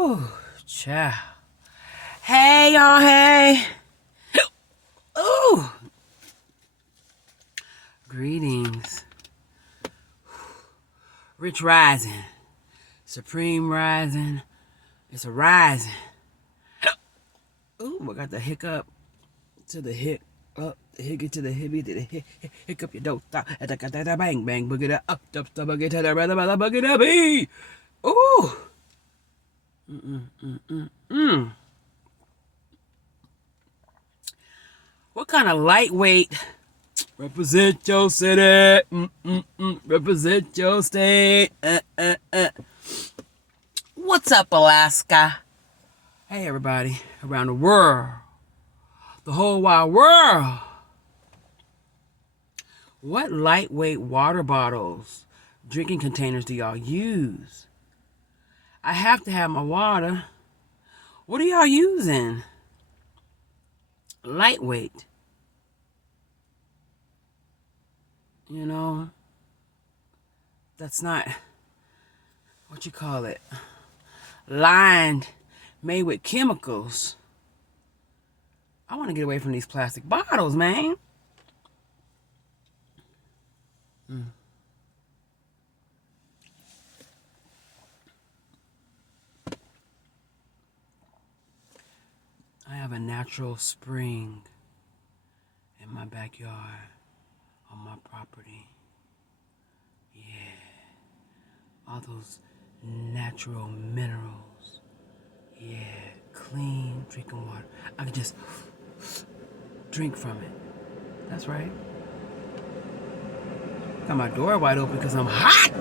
Ooh, child. Hey, y'all, hey. Ooh. Greetings. Rich rising. Supreme rising. It's a rising. Ooh, I got the hiccup to the hip. Up, the hiccup to the hippie, to the hiccup, you don't stop. At the bang, bang, boogie up, up, the boogie to the brother, boogie to be. Ooh. What kind of lightweight represent your city? Represent your state. What's up, Alaska? Hey, everybody around the world, the whole wide world. What lightweight water bottles, drinking containers do y'all use? I have to have my water. What are y'all using? Lightweight. You know, that's not, what you call it, lined, made with chemicals. I want to get away from these plastic bottles, man. I have a natural spring in my backyard on my property. Yeah. All those natural minerals. Yeah. Clean drinking water. I can just drink from it. That's right. Got my door wide open because I'm hot.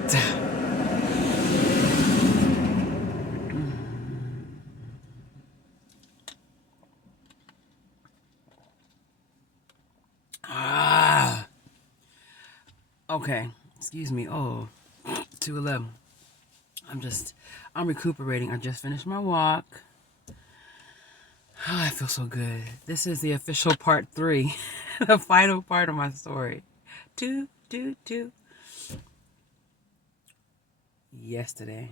Okay. Excuse me. Oh, 2:11. I'm recuperating. I just finished my walk. Oh, I feel so good. This is the official part 3, the final part of my story. Yesterday.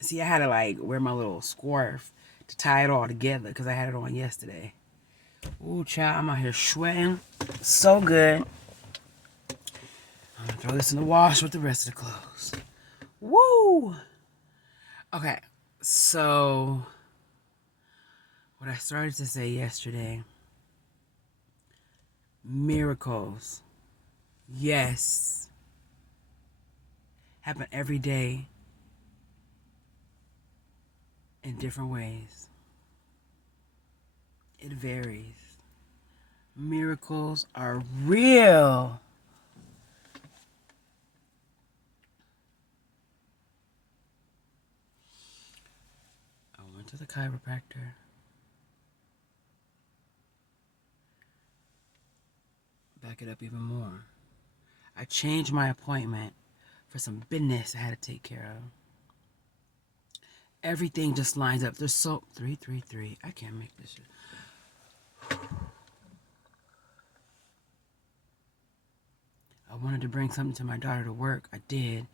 See, I had to like wear my little scarf to tie it all together because I had it on yesterday. Ooh, child, I'm out here sweating. So good. I'm gonna throw this in the wash with the rest of the clothes. Woo! Okay, so what I started to say yesterday, miracles, yes, happen every day in different ways. It varies. Miracles are real. I went to the chiropractor. Back it up even more. I changed my appointment for some business I had to take care of. Everything just lines up. There's so 333. I can't make this shit. I wanted to bring something to my daughter to work. I did.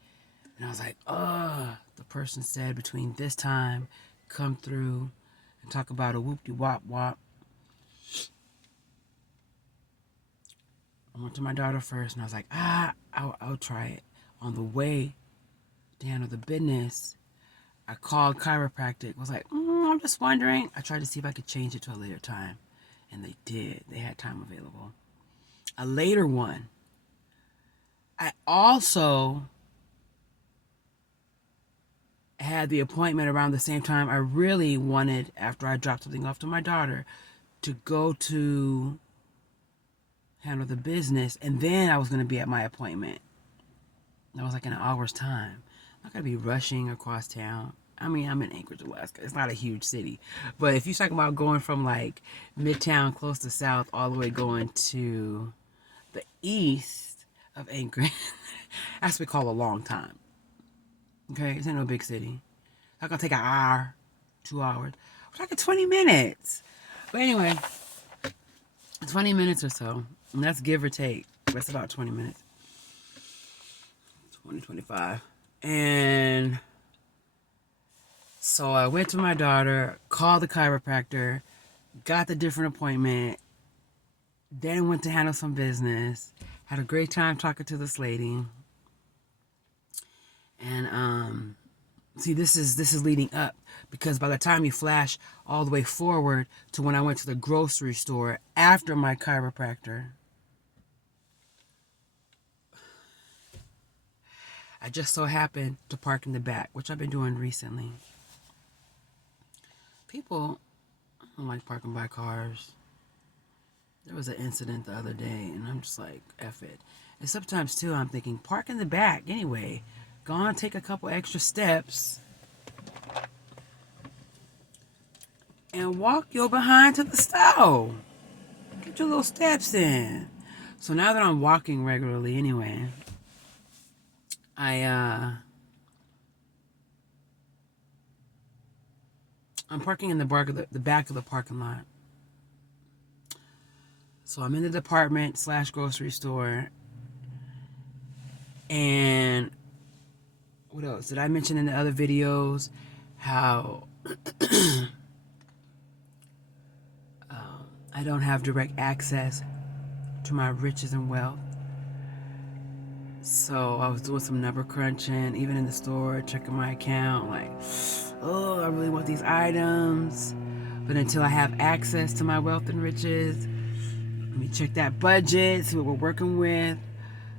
And I was like, the person said between this time, come through and talk about a whoop-de-wop-wop. I went to my daughter first, and I was like, I'll try it. On the way to handle the business, I called chiropractic. Was like, I'm just wondering. I tried to see if I could change it to a later time, and they did. They had time available. A later one. I also had the appointment around the same time I really wanted, after I dropped something off to my daughter, to go to handle the business, and then I was going to be at my appointment. That was like in an hour's time. I'm not going to be rushing across town. I mean, I'm in Anchorage, Alaska. It's not a huge city. But if you're talking about going from like Midtown, close to South, all the way going to the east of Anchorage, that's what we call a long time. Okay? It's ain't no big city. It's not going to take an hour, 2 hours. We're talking 20 minutes. But anyway, 20 minutes or so. And that's give or take. That's about 20 minutes. 20, 25. And so I went to my daughter, called the chiropractor, got the different appointment, then went to handle some business. Had a great time talking to this lady. And see, this is leading up, because by the time you flash all the way forward to when I went to the grocery store after my chiropractor, I just so happened to park in the back, which I've been doing recently. People don't like parking by cars. There was an incident the other day, and I'm just like, F it. And sometimes, too, I'm thinking, park in the back anyway. Go on, take a couple extra steps, and walk your behind to the stove. Get your little steps in. So now that I'm walking regularly anyway, I'm parking in the back of the parking lot. So I'm in the department / grocery store. And what else? Did I mention in the other videos how I don't have direct access to my riches and wealth? So I was doing some number crunching, even in the store, checking my account, like, oh, I really want these items. But until I have access to my wealth and riches, let me check that budget, see what we're working with.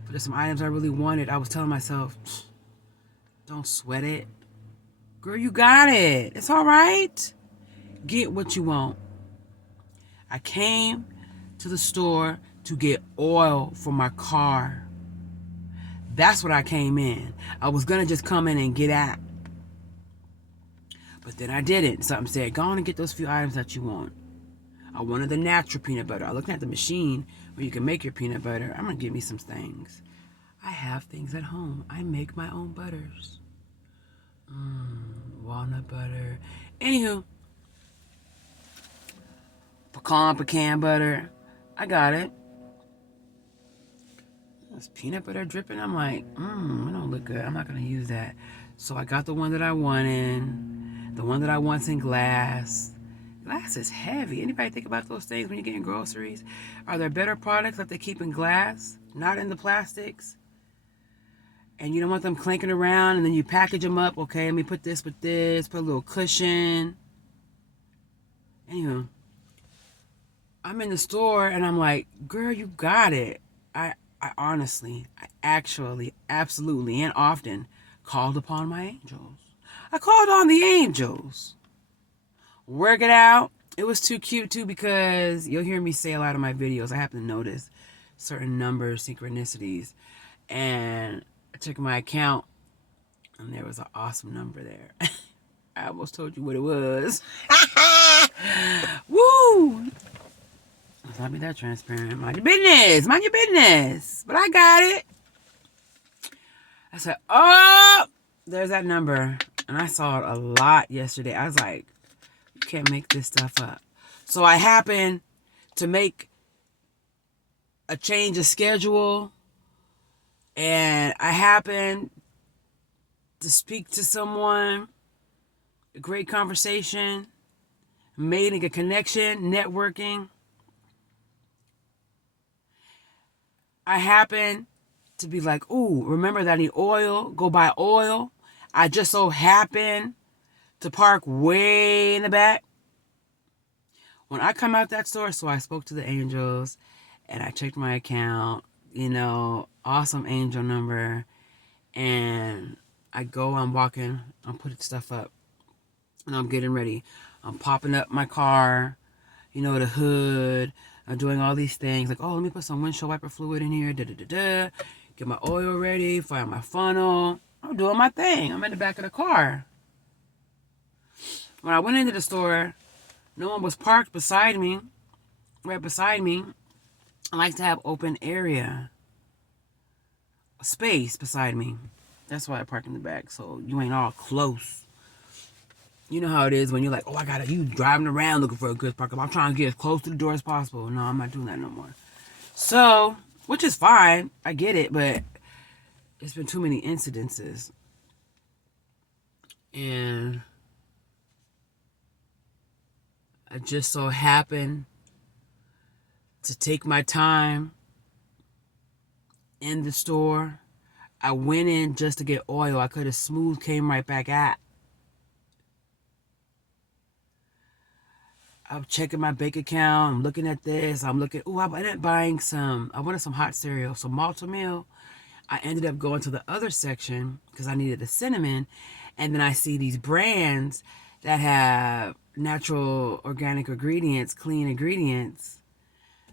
But there's some items I really wanted. I was telling myself, don't sweat it. Girl, you got it. It's all right. Get what you want. I came to the store to get oil for my car. That's what I came in. I was going to just come in and get out. But then I didn't. Something said, go on and get those few items that you want. I wanted the natural peanut butter. I looked at the machine where you can make your peanut butter. I'm going to get me some things. I have things at home. I make my own butters. Walnut butter. Anywho, pecan butter. I got it. There's peanut butter dripping. I'm like, it don't look good. I'm not going to use that. So I got the one that I wanted. The one that I want's in glass. Glass is heavy. Anybody think about those things when you're getting groceries? Are there better products that they keep in glass, not in the plastics? And you don't want them clanking around, and then you package them up. Okay, let me put this with this, put a little cushion. Anyway, I'm in the store, and I'm like, girl, you got it. I honestly, I actually, absolutely, and often called upon my angels. I called on the angels. Work it out. It was too cute, too, because you'll hear me say a lot of my videos. I happen to notice certain numbers, synchronicities, and I checked my account, and there was an awesome number there. I almost told you what it was. Woo! Let's not be that transparent. Mind your business. Mind your business. But I got it. I said, oh, there's that number. And I saw it a lot yesterday. I was like, you can't make this stuff up. So I happened to make a change of schedule. And I happened to speak to someone. A great conversation. Making a connection. Networking. I happen to be like, ooh, remember that I need oil? Go buy oil. I just so happen to park way in the back. When I come out that store, so I spoke to the angels and I checked my account, awesome angel number. And I go, I'm walking, I'm putting stuff up and I'm getting ready. I'm popping up my car, the hood. I'm doing all these things like, oh, let me put some windshield wiper fluid in here, get my oil ready, fire my funnel. I'm doing my thing. I'm in the back of the car. When I went into the store, no one was parked beside me, right beside me. I like to have open area, space beside me. That's why I park in the back, so you ain't all close. You know how it is when you're like, oh, you driving around looking for a good parking. I'm trying to get as close to the door as possible. No, I'm not doing that no more. So, which is fine. I get it, but there's been too many incidences And I just so happened to take my time in the store. I went in just to get oil. I could have smooth came right back out. I'm checking my bank account. I'm looking at this. I'm looking. Oh, I ended up buying I wanted some hot cereal, some malto meal. I ended up going to the other section because I needed the cinnamon. And then I see these brands that have natural organic ingredients, clean ingredients,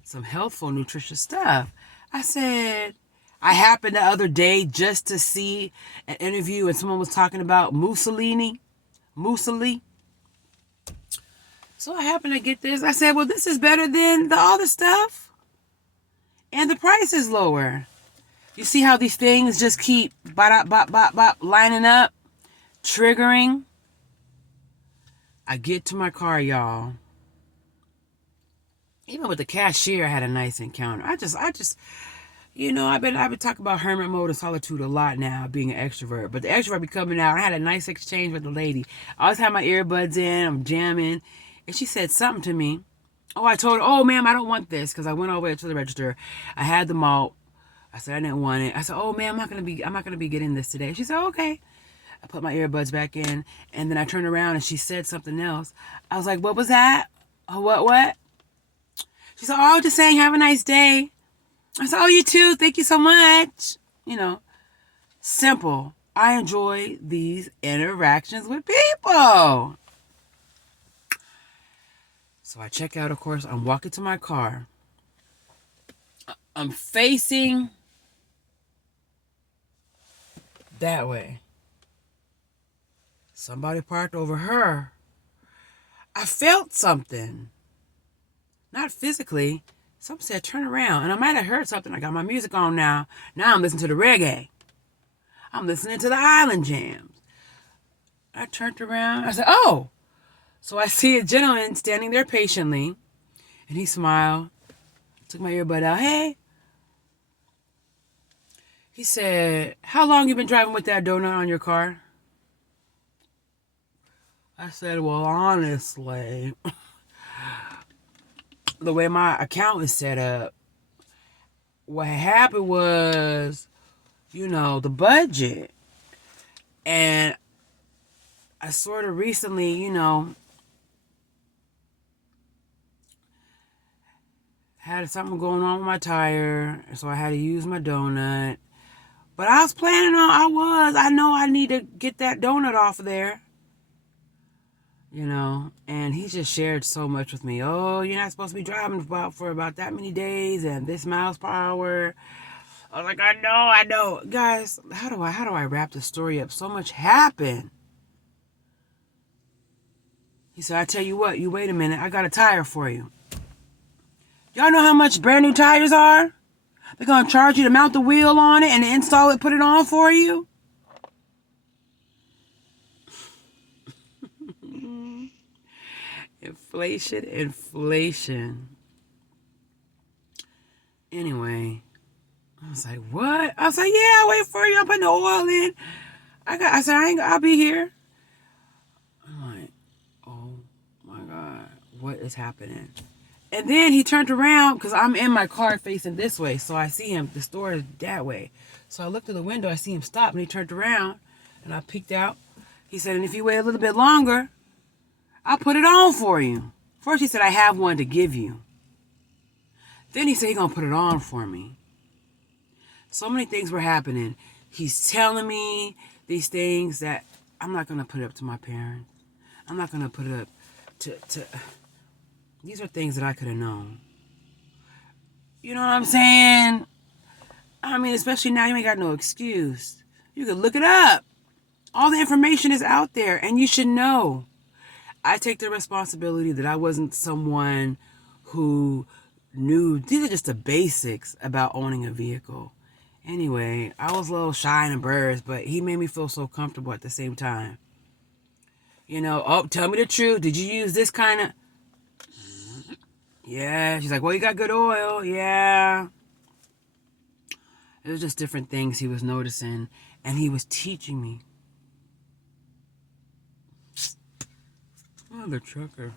some healthful, nutritious stuff. I said, I happened the other day just to see an interview and someone was talking about Mussolini. So I happened to get this. I said, well, this is better than the other stuff. And the price is lower. You see how these things just keep lining up, triggering? I get to my car, y'all. Even with the cashier, I had a nice encounter. I just, I've been talking about hermit mode and solitude a lot now, being an extrovert. But the extrovert be coming out. I had a nice exchange with the lady. I always have my earbuds in. I'm jamming. And she said something to me. Oh, I told her, oh, ma'am, I don't want this. Because I went all the way to the register. I had the malt. I said I didn't want it. I said, oh, ma'am, I'm not gonna be getting this today. She said, okay. I put my earbuds back in. And then I turned around and she said something else. I was like, what was that? Oh, what? She said, oh, just saying, have a nice day. I said, oh, you too. Thank you so much. Simple. I enjoy these interactions with people. So I check out, of course. I'm walking to my car. I'm facing that way. Somebody parked over her. I felt something. Not physically. Something said, turn around. And I might have heard something. I got my music on now. Now I'm listening to the reggae. I'm listening to the island jams. I turned around. I said, oh. So I see a gentleman standing there patiently. And he smiled. Took my earbud out. Hey. He said, how long you been driving with that donut on your car? I said, well, honestly, the way my account is set up, what happened was, the budget. And I sort of recently, had something going on with my tire. So I had to use my donut. But I was planning on, I know I need to get that donut off of there. And he just shared so much with me. Oh, you're not supposed to be driving for about that many days and this miles per hour. I was like, I know. Guys, how do I wrap the story up? So much happened. He said, I tell you what, you wait a minute. I got a tire for you. Y'all know how much brand new tires are? They're going to charge you to mount the wheel on it and install it, put it on for you. Inflation. Anyway, I was like, what? I was like, yeah, I'll wait for you. I'm putting the oil in. I said, I'll be here. I'm like, oh my God, what is happening? And then he turned around because I'm in my car facing this way. So I see him. The store is that way. So I looked through the window. I see him stop and he turned around and I peeked out. He said, and if you wait a little bit longer, I'll put it on for you. First he said, I have one to give you. Then he said, he's going to put it on for me. So many things were happening. He's telling me these things that I'm not going to put up to my parents. I'm not going to put it up to these are things that I could have known. You know what I'm saying? I mean, especially now, you ain't got no excuse. You could look it up. All the information is out there, and you should know. I take the responsibility that I wasn't someone who knew. These are just the basics about owning a vehicle. Anyway, I was a little shy and embarrassed, but he made me feel so comfortable at the same time. Oh, tell me the truth. Did you use this kind of... Yeah. She's like, well, you got good oil. Yeah. It was just different things he was noticing, and he was teaching me. Another trucker.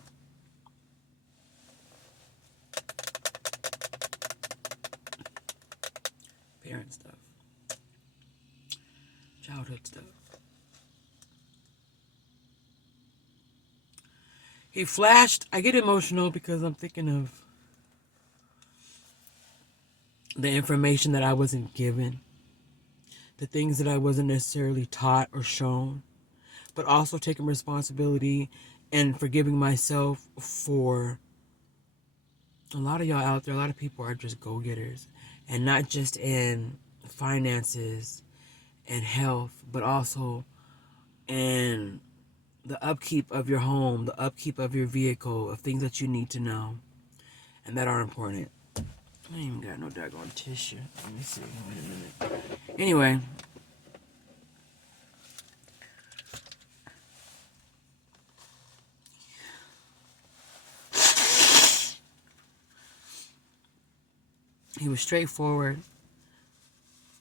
Parent stuff. Childhood stuff. He flashed. I get emotional because I'm thinking of the information that I wasn't given, the things that I wasn't necessarily taught or shown, but also taking responsibility and forgiving myself for a lot of y'all out there. A lot of people are just go-getters, and not just in finances and health, but also in the upkeep of your home, the upkeep of your vehicle, of things that you need to know and that are important. I ain't even got no doggone tissue. Let me see. Wait a minute. Anyway. He was straightforward,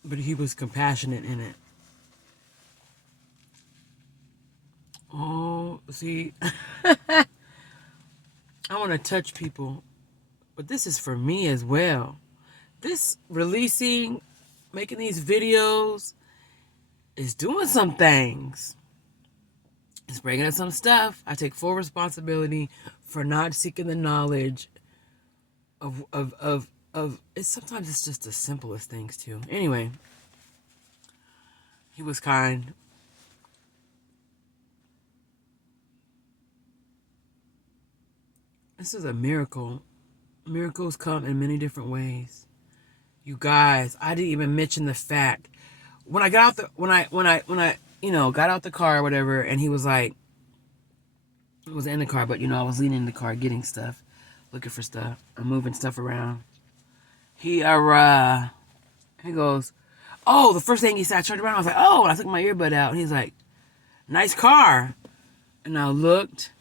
but he was compassionate in it. Oh, see, I want to touch people, but this is for me as well. This releasing, making these videos is doing some things. It's bringing up some stuff. I take full responsibility for not seeking the knowledge of it's sometimes it's just the simplest things too. Anyway, he was kind. This is a miracle. Miracles come in many different ways. You guys, I didn't even mention the fact when I got out the when I got out the car or whatever, and he was like, I was in the car, but I was leaning in the car getting stuff, looking for stuff. I'm moving stuff around. He goes, oh, the first thing he said, I turned around, I was like, oh, and I took my earbud out, and he's like, nice car. And I looked.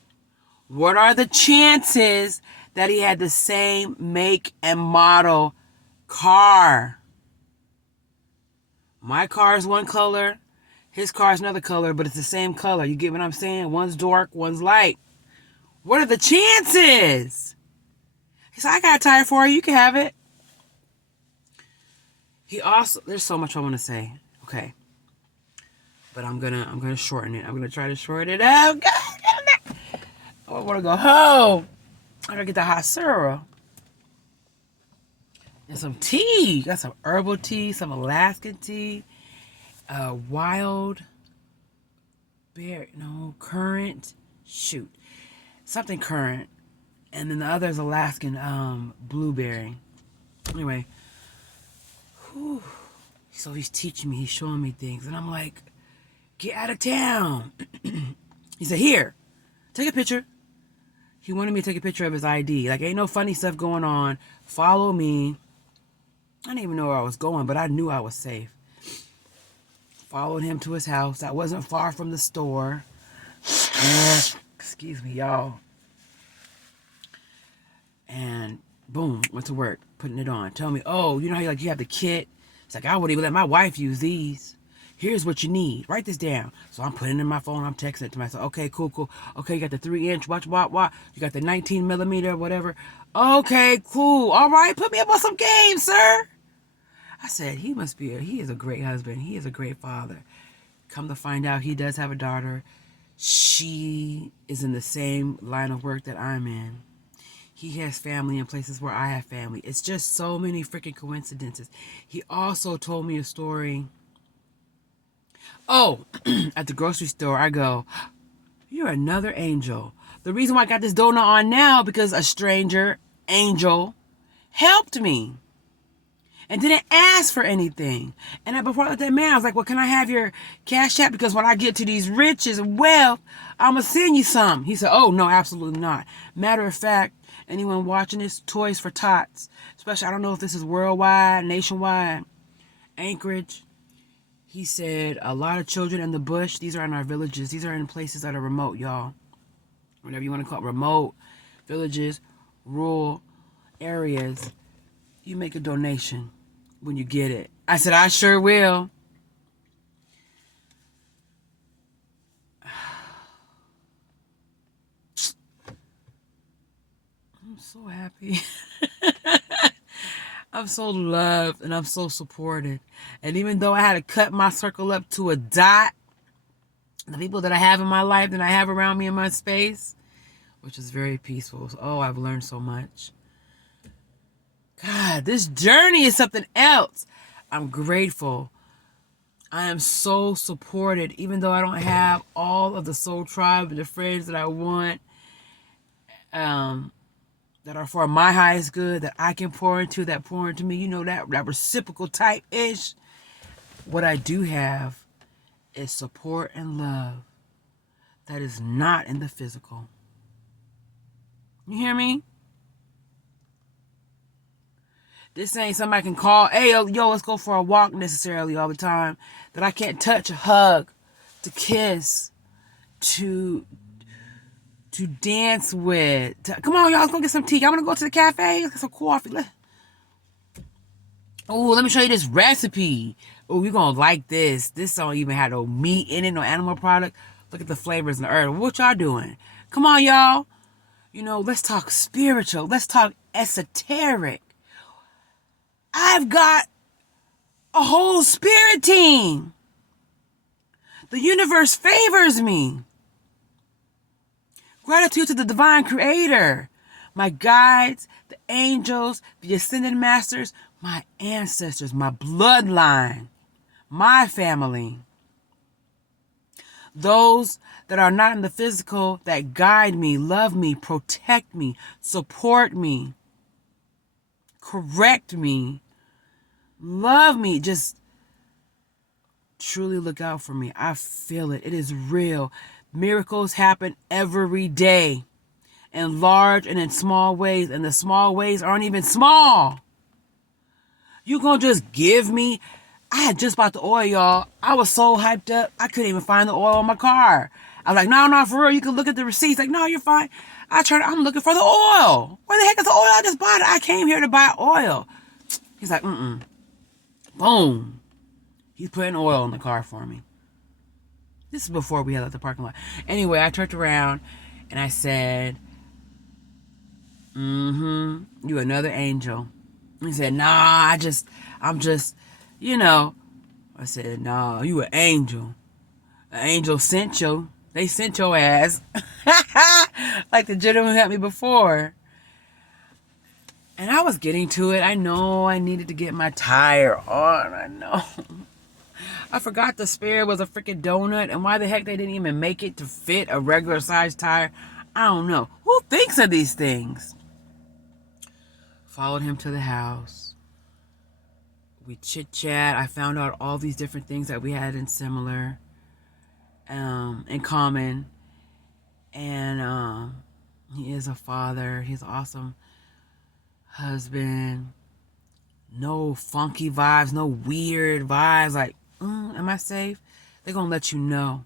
What are the chances that he had the same make and model car? My car is one color, his car is another color, but it's the same color. You get what I'm saying? One's dark, one's light. What are the chances? He said, I got a tire for you. You can have it. He also, there's so much I want to say. Okay. But I'm gonna shorten it. I'm gonna try to shorten it up. I want to go home. I gotta get the hot syrup. And some tea. Got some herbal tea, some Alaskan tea, wild berry, currant, something currant. And then the other is Alaskan blueberry. Anyway, whew. So he's teaching me, he's showing me things. And I'm like, get out of town. He said, here, take a picture. He wanted me to take a picture of his ID. Like, ain't no funny stuff going on. Follow me. I didn't even know where I was going, but I knew I was safe. Followed him to his house. I wasn't far from the store. Excuse me, y'all. And boom, went to work, putting it on. Tell me, oh, you know how you have the kit? It's like, I wouldn't even let my wife use these. Here's what you need. Write this down. So I'm putting it in my phone. I'm texting it to myself. Okay, cool. Okay, you got the 3-inch. Watch. You got the 19 millimeter, whatever. Okay, cool. All right, put me up on some games, sir. I said, he is a great husband. He is a great father. Come to find out, he does have a daughter. She is in the same line of work that I'm in. He has family in places where I have family. It's just so many freaking coincidences. He also told me a story. Oh, at the grocery store, I go, you're another angel. The reason why I got this donut on now, because a stranger, angel, helped me and didn't ask for anything. And before I let that man, I was like, well, can I have your Cash App? Because when I get to these riches and wealth, I'm going to send you some. He said, oh, no, absolutely not. Matter of fact, anyone watching this, Toys for Tots, especially, I don't know if this is worldwide, nationwide, Anchorage. He said, a lot of children in the bush, these are in our villages. These are in places that are remote, y'all. Whatever you want to call it, remote, villages, rural areas. You make a donation when you get it. I said, I sure will. I'm so happy. I'm so loved and I'm so supported. And even though I had to cut my circle up to a dot, the people that I have in my life, that I have around me in my space, which is very peaceful. Oh, I've learned so much. God, this journey is something else. I'm grateful. I am so supported, even though I don't have all of the soul tribe and the friends that I want, that are for my highest good, that I can pour into, that pour into me. You know, that reciprocal type-ish. What I do have is support and love that is not in the physical. You hear me? This ain't somebody can call, hey, yo, let's go for a walk necessarily all the time. That I can't touch, hug, to kiss, to dance with. Come on, y'all, let's go get some tea. I'm going to go to the cafe. Let's get some coffee. Oh, let me show you this recipe. Oh, you're going to like this. This don't even have no meat in it, no animal product. Look at the flavors and the herbs. What y'all doing? Come on, y'all. You know, let's talk spiritual. Let's talk esoteric. I've got a whole spirit team. The universe favors me. Gratitude to the divine creator, my guides, the angels, the ascended masters, my ancestors, my bloodline, my family. Those that are not in the physical, that guide me, love me, protect me, support me, correct me, love me, just truly look out for me. I feel it. It is real. Miracles happen every day, in large and in small ways, and the small ways aren't even small. You gonna just give me? I had just bought the oil, y'all. I was so hyped up, I couldn't even find the oil in my car. I was like, no, for real, you can look at the receipts. Like, no, you're fine. I'm looking for the oil. Where the heck is the oil? I just bought it. I came here to buy oil. He's like, boom. He's putting oil in the car for me. This is before we had left the parking lot. Anyway, I turned around and I said, you another angel. He said, nah, I'm just, you know. I said, nah, you an angel. An angel sent you. They sent your ass. Like the gentleman who helped me before. And I was getting to it. I know I needed to get my tire on. I know. I forgot the spare was a freaking donut. And why the heck they didn't even make it to fit a regular size tire? I don't know. Who thinks of these things? Followed him to the house. We chit chat. I found out all these different things that we had in common. And he is a father. He's an awesome husband. No funky vibes, no weird vibes. Like, am I safe? They're going to let you know.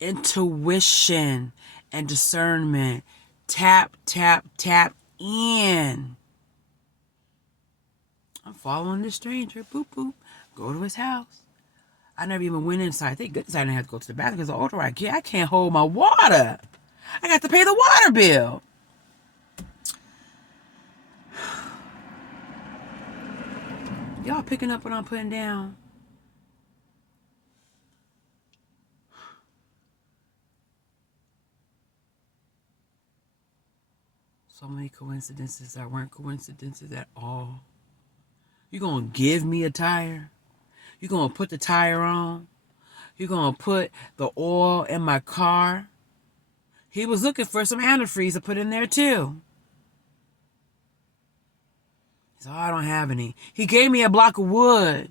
Intuition and discernment. Tap, tap, tap in. I'm following this stranger. Boop, boop. Go to his house. I never even went inside. Thank goodness I didn't have to go to the bathroom because the older I get, I can't hold my water. I got to pay the water bill. Y'all picking up what I'm putting down? So many coincidences that weren't coincidences at all. You gonna give me a tire? You gonna put the tire on? You gonna put the oil in my car? He was looking for some antifreeze to put in there too. He said, oh, I don't have any. He gave me a block of wood.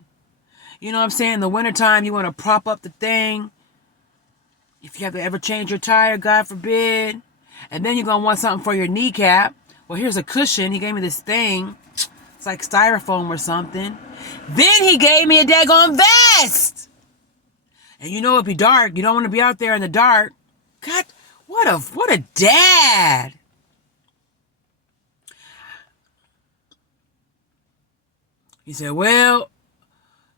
You know what I'm saying? In the wintertime, you want to prop up the thing. If you have to ever change your tire, God forbid. And then you're going to want something for your kneecap. Well, here's a cushion. He gave me this thing. It's like styrofoam or something. Then he gave me a daggone vest. And you know it'd be dark. You don't want to be out there in the dark. God, what a dad. He said, well,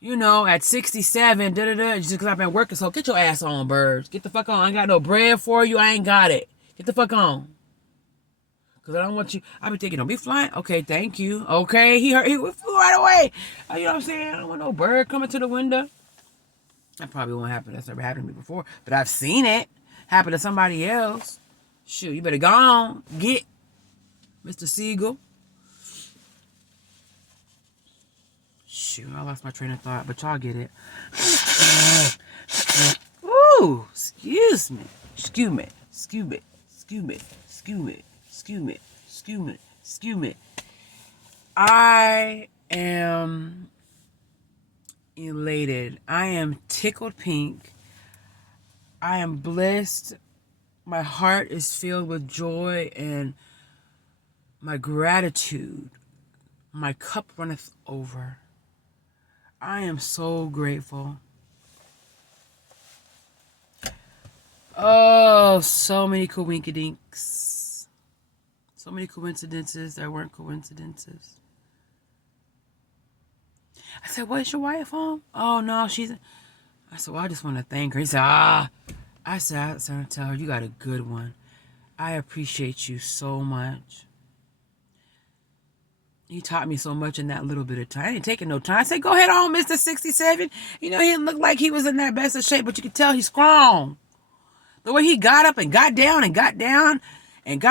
you know, at 67, just because I've been working, so get your ass on, birds. Get the fuck on. I ain't got no bread for you. I ain't got it. Get the fuck on. Because I don't want you. I be thinking, don't be flying. Okay, thank you. Okay, he flew right away. You know what I'm saying? I don't want no bird coming to the window. That probably won't happen. That's never happened to me before. But I've seen it happen to somebody else. Shoot, you better go on. Get Mr. Siegel. Shoot, I lost my train of thought, but y'all get it. Ooh, excuse me. Excuse me. Excuse me. Excuse me. Excuse me. Excuse me. Excuse me. Excuse me. I am elated. I am tickled pink. I am blessed. My heart is filled with joy and my gratitude. My cup runneth over. I am so grateful. Oh, so many coinkydinks. So many coincidences that weren't coincidences. I said, "What, is your wife home?" "Oh, no, she's..." I said, "Well, I just want to thank her." He said, I said, "I tell her, you got a good one. I appreciate you so much. You taught me so much in that little bit of time. I ain't taking no time." I said, "Go ahead on, Mr. 67. You know, he didn't look like he was in that best of shape, but you could tell he's strong. The way he got up and got down and got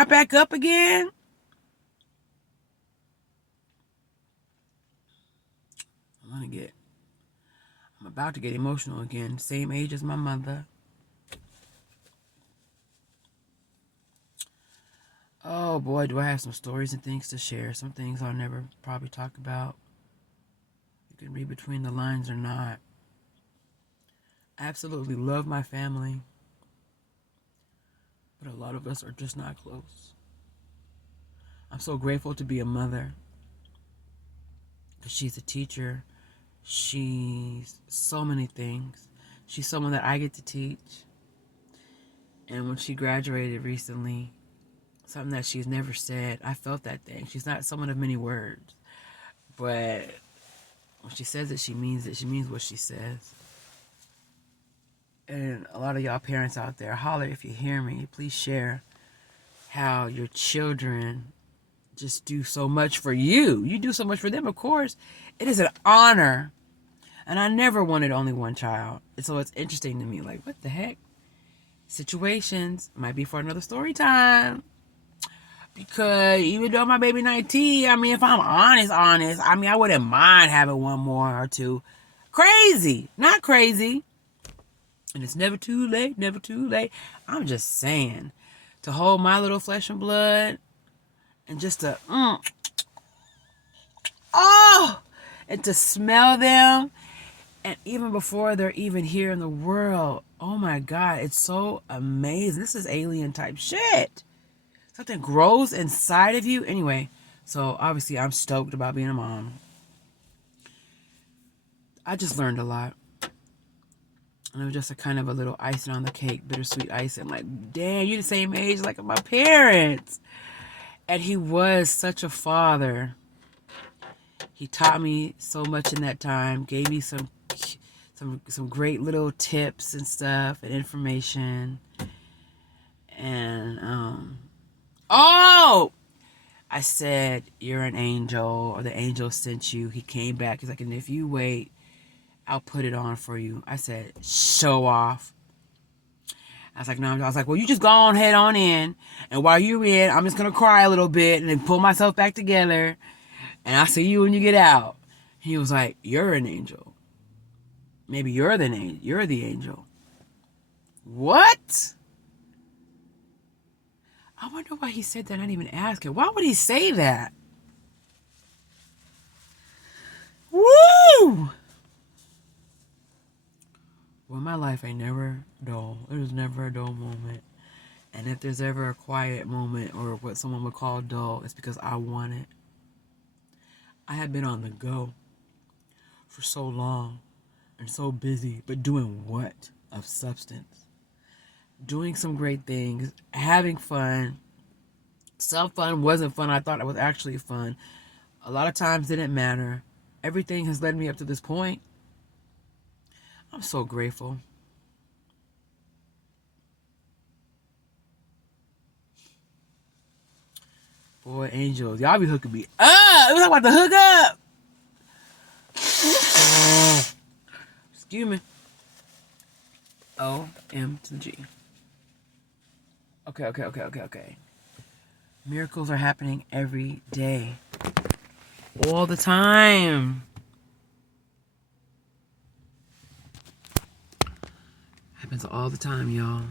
back up again." I'm about to get emotional again. Same age as my mother. Oh boy, do I have some stories and things to share. Some things I'll never probably talk about. You can read between the lines or not. I absolutely love my family, but a lot of us are just not close. I'm so grateful to be a mother, because she's a teacher. She's so many things. She's someone that I get to teach. And when she graduated recently, something that she's never said, I felt that thing. She's not someone of many words, but when she says it, she means it. She means what she says. And a lot of y'all parents out there, holler if you hear me. Please share how your children just do so much for you. You do so much for them, of course. It is an honor. And I never wanted only one child. So it's interesting to me, like, what the heck? Situations might be for another story time. Because even though my baby 19, I mean, if I'm honest, I mean, I wouldn't mind having one more or two. Crazy. Not crazy. And it's never too late, never too late. I'm just saying, to hold my little flesh and blood and just to, and to smell them. And even before they're even here in the world, oh my God, it's so amazing. This is alien type shit. Something grows inside of you. Anyway, so obviously I'm stoked about being a mom. I just learned a lot. And it was just a kind of a little icing on the cake, bittersweet icing. Like, damn, you're the same age like my parents. And he was such a father. He taught me so much in that time, gave me some great little tips and stuff and information. And I said, "You're an angel," or "The angel sent you." He came back. He's like, "And if you wait, I'll put it on for you." I said, "Show off." I was like, "No." I was like, "Well, you just go on, head on in. And while you're in, I'm just going to cry a little bit and then pull myself back together. And I'll see you when you get out." He was like, "You're an angel. Maybe you're the angel." What? I wonder why he said that. I didn't even ask him. Why would he say that? Woo! Well, my life ain't never dull. There's never a dull moment. And if there's ever a quiet moment or what someone would call dull, it's because I want it. I have been on the go for so long and so busy, but doing what of substance? Doing some great things, having fun. Some fun wasn't fun. I thought it was actually fun. A lot of times didn't matter. Everything has led me up to this point. I'm so grateful. Boy, angels, y'all be hooking me up. It was about to hook up. Excuse me. O-M to the G. Okay. Miracles are happening every day. All the time. Happens all the time, y'all.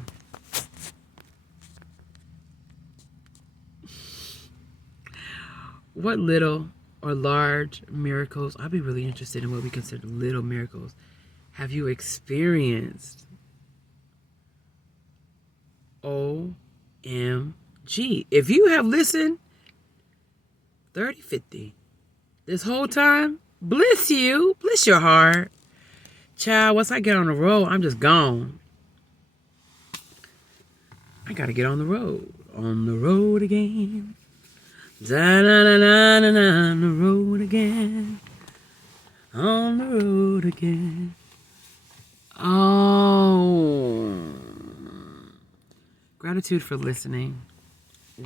What little or large miracles, I'd be really interested in what we consider little miracles, have you experienced? OMG. If you have listened 30, 50 this whole time, bless you. Bless your heart. Child, once I get on the road, I'm just gone. I gotta get on the road. On the road again. Da-na-na-na-na-na, on the road again. On the road again. Oh. Gratitude for listening.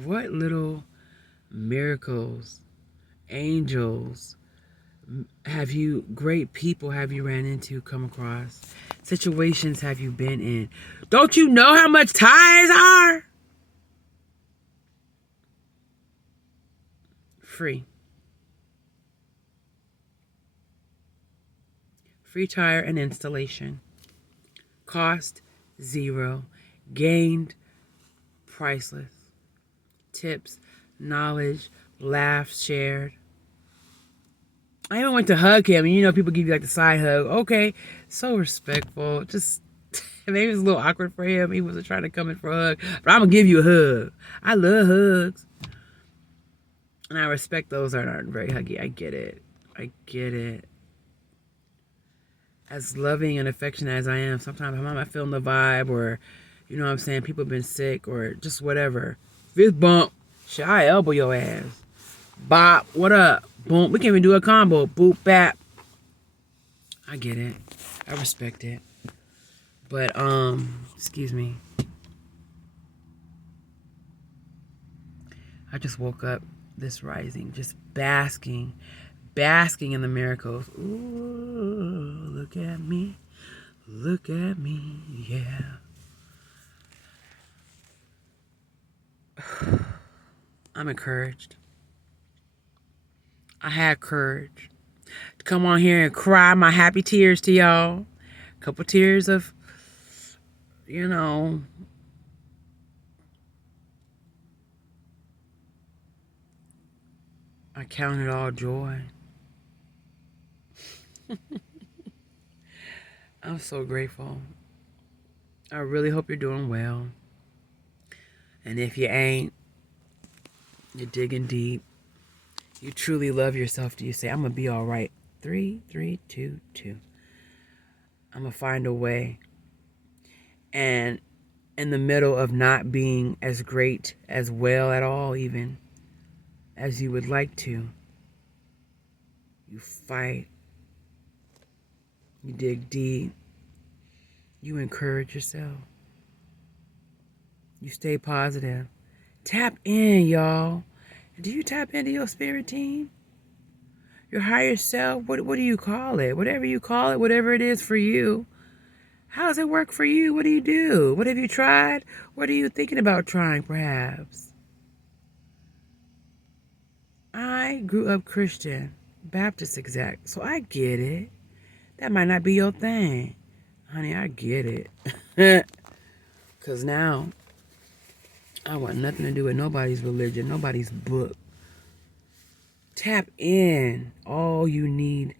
What little miracles, angels, great people have you ran into, come across? Situations have you been in? Don't you know how much tires are? Free. Free tire and installation. Cost, zero. Gained, priceless. Tips, knowledge, laughs shared. I even went to hug him, and you know, people give you like the side hug. Okay, so respectful. Just maybe it was a little awkward for him. He wasn't trying to come in for a hug, but I'm gonna give you a hug. I love hugs, and I respect those that aren't very huggy. I get it. As loving and affectionate as I am, sometimes I'm not feeling the vibe, or you know what I'm saying, people have been sick, or just whatever. Fist bump, shit, I elbow your ass. Bop, what up? Boom, we can't even do a combo. Boop, bap. I get it. I respect it. But, excuse me. I just woke up this rising, just basking in the miracles. Ooh, look at me, yeah. I'm encouraged. I had courage to come on here and cry my happy tears to y'all. A couple tears of, you know, I count it all joy. I'm so grateful. I really hope you're doing well. And if you ain't, you're digging deep. You truly love yourself. Do you say, I'm going to be all right? 3, 3, 2, 2. I'm going to find a way. And in the middle of not being as great, as well at all, even as you would like to, you fight. You dig deep. You encourage yourself. You stay positive. Tap in, y'all. Do you tap into your spirit team? Your higher self? What do you call it? Whatever you call it, whatever it is for you. How does it work for you? What do you do? What have you tried? What are you thinking about trying, perhaps? I grew up Christian, Baptist exact, so I get it. That might not be your thing. Honey, I get it. Because now, I want nothing to do with nobody's religion, nobody's book. Tap in. All you need